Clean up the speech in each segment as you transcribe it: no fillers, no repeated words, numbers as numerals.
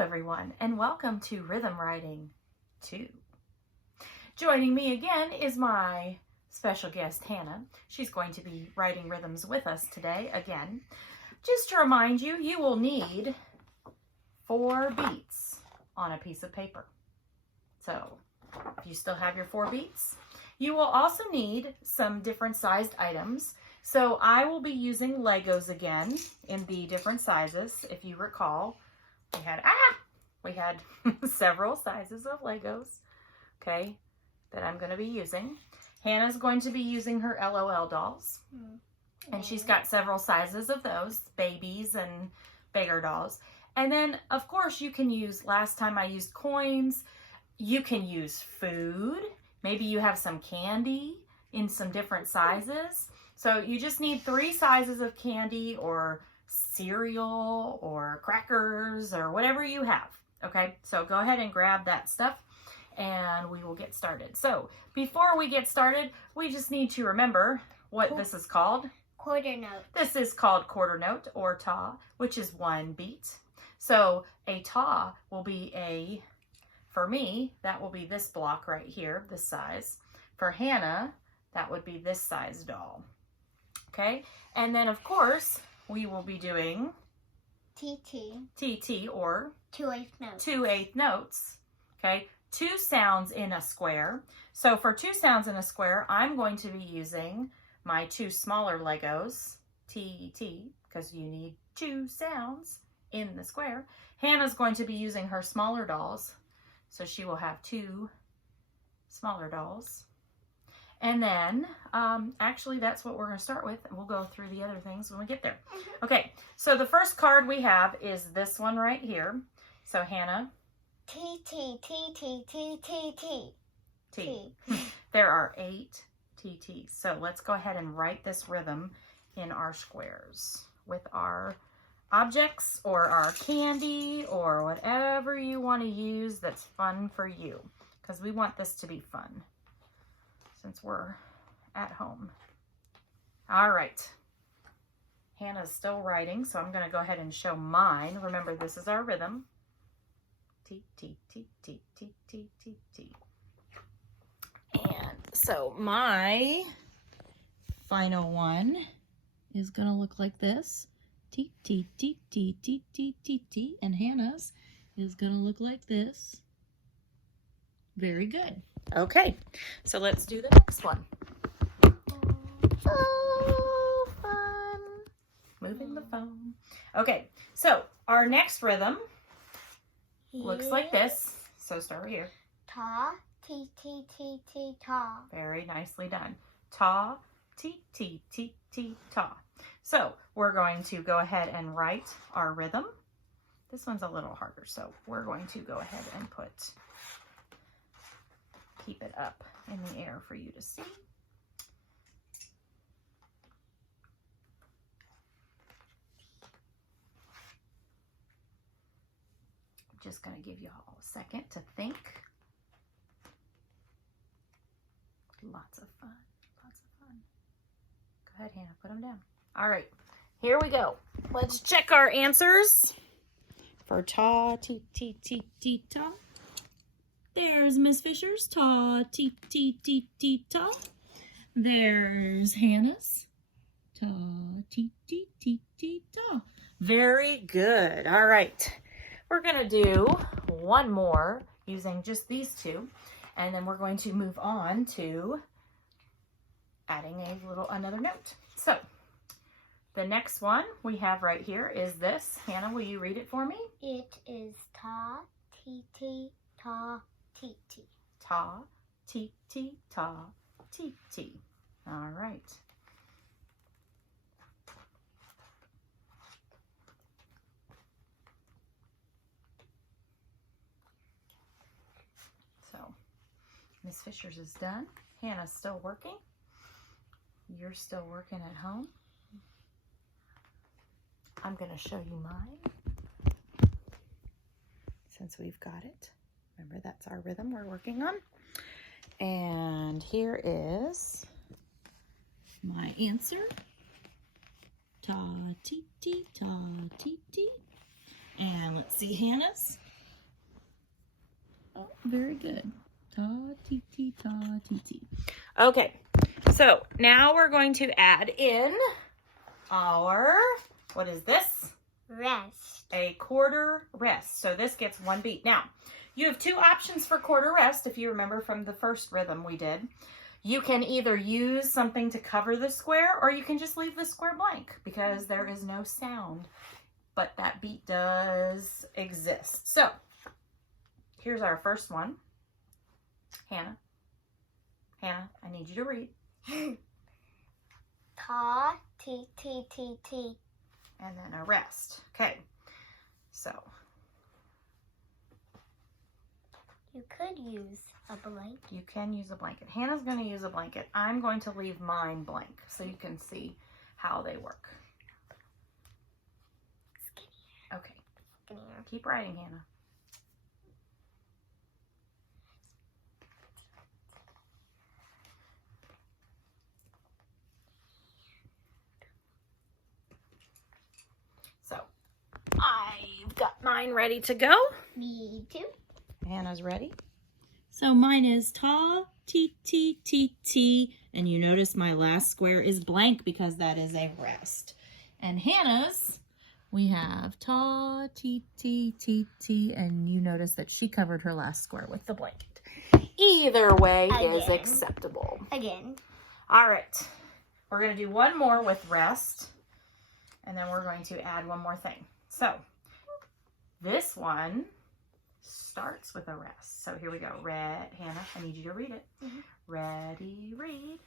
everyone, and welcome to Rhythm Writing 2. Joining me again is my special guest, Hannah. She's going to be writing rhythms with us today again. Just to remind you, you will need 4 beats on a piece of paper. So, if you still have your 4 beats, you will also need some different sized items. So I will be using Legos again in the different sizes. If you recall, we had several sizes of Legos, okay, that I'm going to be using. Hannah's going to be using her LOL dolls, and she's got several sizes of those, babies and bigger dolls. And then, of course, you can use, last time I used coins, you can use food. Maybe you have some candy in some different sizes. So you just need 3 sizes of candy or cereal or crackers or whatever you have. Okay, so go ahead and grab that stuff and we will get started. So before we get started, we just need to remember what this is called. Quarter note. This is called quarter note or ta, which is 1 beat. So a ta will be for me, that will be this block right here, this size. For Hannah, that would be this size doll. Okay, and then of course, we will be doing TT or 2/8 notes. 2/8 notes. Okay, 2 sounds in a square. So for 2 sounds in a square, I'm going to be using my 2 smaller Legos, TT, because you need 2 sounds in the square. Hannah's going to be using her smaller dolls, so she will have 2 smaller dolls. And then, actually, that's what we're going to start with, and we'll go through the other things when we get there. Okay, so the first card we have is this one right here. So, Hannah. T. T. There are 8 TTs. So, let's go ahead and write this rhythm in our squares with our objects or our candy or whatever you want to use that's fun for you, because we want this to be fun since we're at home. All right. Hannah's still writing, so I'm going to go ahead and show mine. Remember, this is our rhythm. T, T, T, T, T, T, T, T. And so my final one is going to look like this. T, T, T, T, T, T, T, T. And Hannah's is going to look like this. Very good. Okay, so let's do the next one. Oh, fun. Moving the phone. Okay, so our next rhythm looks like this. So start right here. Ta, T, ta. Very nicely done. Ta, T, T, T, T, ta. So we're going to go ahead and write our rhythm. This one's a little harder, so we're going to go ahead and keep it up in the air for you to see. I'm just going to give you all a second to think. Lots of fun, lots of fun. Go ahead, Hannah, put them down. All right, here we go. Let's check our answers for ta, T, T, T, T, ta. There's Miss Fisher's ta, T, T, T, T, ta. There's Hannah's ta, T, T, T, T, ta. Very good. All right. We're going to do one more using just these 2. And then we're going to move on to adding another note. So the next one we have right here is this. Hannah, will you read it for me? It is ta, T, ta, T. Ta, T, ta, T. All right. So, Miss Fisher's is done. Hannah's still working. You're still working at home. I'm going to show you mine since we've got it. Remember, that's our rhythm we're working on. And here is my answer. Ta, ti, ti, ta, ti, ti. And let's see Hannah's. Very good. Ta, ti, ti, ta, ti, ti. Okay, so now we're going to add in our, what is this? Rest. A quarter rest. So this gets one beat. Now, you have two options for quarter rest, if you remember from the first rhythm we did. You can either use something to cover the square, or you can just leave the square blank because there is no sound, but that beat does exist. So, here's our first one. Hannah, I need you to read. Ta, ti, ti, ti, ti. And then a rest. Okay, so. You could use a blanket. You can use a blanket. Hannah's going to use a blanket. I'm going to leave mine blank so you can see how they work. Okay. Skinnier. Keep writing, Hannah. So, I've got mine ready to go. Me too. Hannah's ready. So mine is ta, ti, ti, ti, ti. And you notice my last square is blank because that is a rest. And Hannah's, we have ta, ti, ti, ti, ti. And you notice that she covered her last square with the blanket. Either way is Again. acceptable. Again. All right. We're going to do one more with rest. And then we're going to add one more thing. So this one starts with a rest. So here we go. Hannah, I need you to read it. Mhm. Ready, read.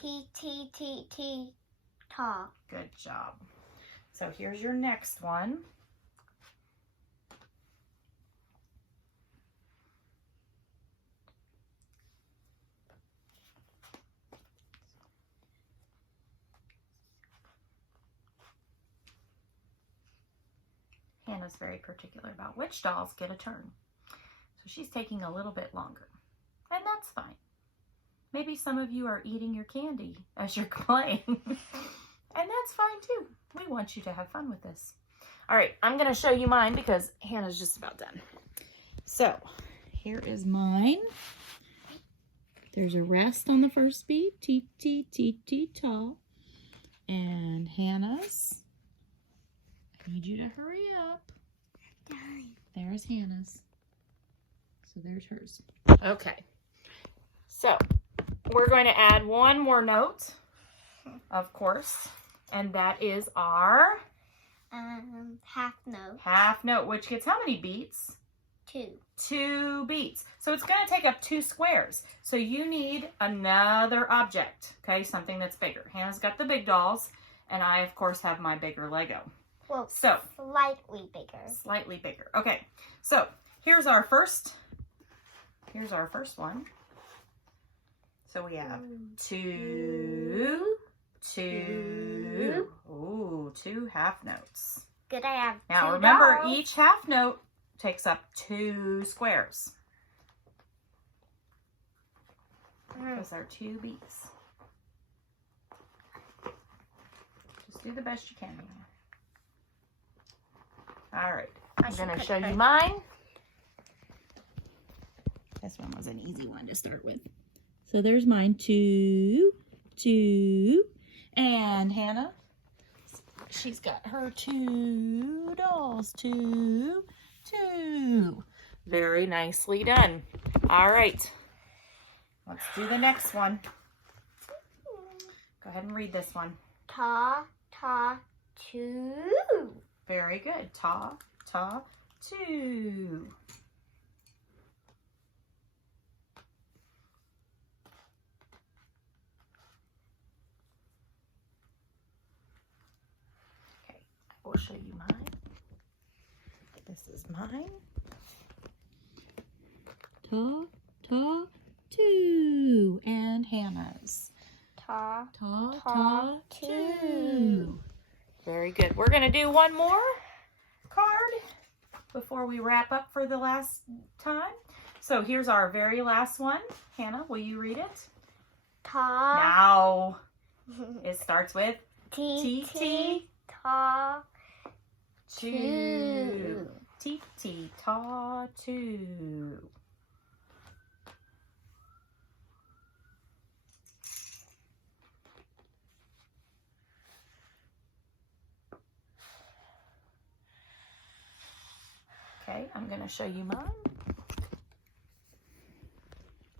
Ti, ti, ti, ti, ta. Good job. So here's your next one. Hannah's very particular about which dolls get a turn. So she's taking a little bit longer. And that's fine. Maybe some of you are eating your candy as you're playing. And that's fine too. We want you to have fun with this. All right, I'm going to show you mine because Hannah's just about done. So here is mine. There's a rest on the first beat. Ti, ti, ti, ti, ta. And Hannah's. I need you to hurry up. There's Hannah's. So there's hers. Okay. So we're going to add one more note, of course, and that is our Half note. half note, which gets how many beats? 2. 2 beats. So it's going to take up 2 squares. So you need another object, okay, something that's bigger. Hannah's got the big dolls, and I, of course, have my bigger Lego. Well, So slightly bigger. slightly bigger. Okay, so here's our first one. So we have 2, 2. Ooh, 2 half notes. Good, I have Now 2 remember, dolls. each half note takes up 2 squares. Those are 2 beats. Just do the best you can. All right, I'm going to show you mine. This one was an easy one to start with. So there's mine, 2, 2. And Hannah, she's got her 2 dolls, 2, 2. Very nicely done. All right, let's do the next one. Go ahead and read this one. Ta, ta, 2. Very good. Ta, ta, 2. Okay, I will show you mine. This is mine. Ta, ta, 2. And Hannah's. Ta, Ta, ta, ta, 2. 2. Very good. We're going to do one more card before we wrap up for the last time. So here's our very last one. Hannah, will you read it? Ta. Now, it starts with T, T, T, ta, 2. Tee-tee-ta, two. Okay, I'm going to show you mine.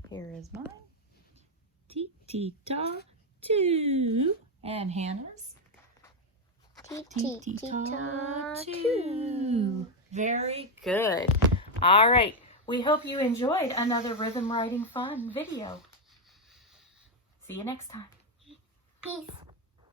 Here is mine. Tee-tee-ta, two. And Hannah's? Tee-tee-ta, two. Very good. All right. We hope you enjoyed another Rhythm Writing Fun video. See you next time. Peace.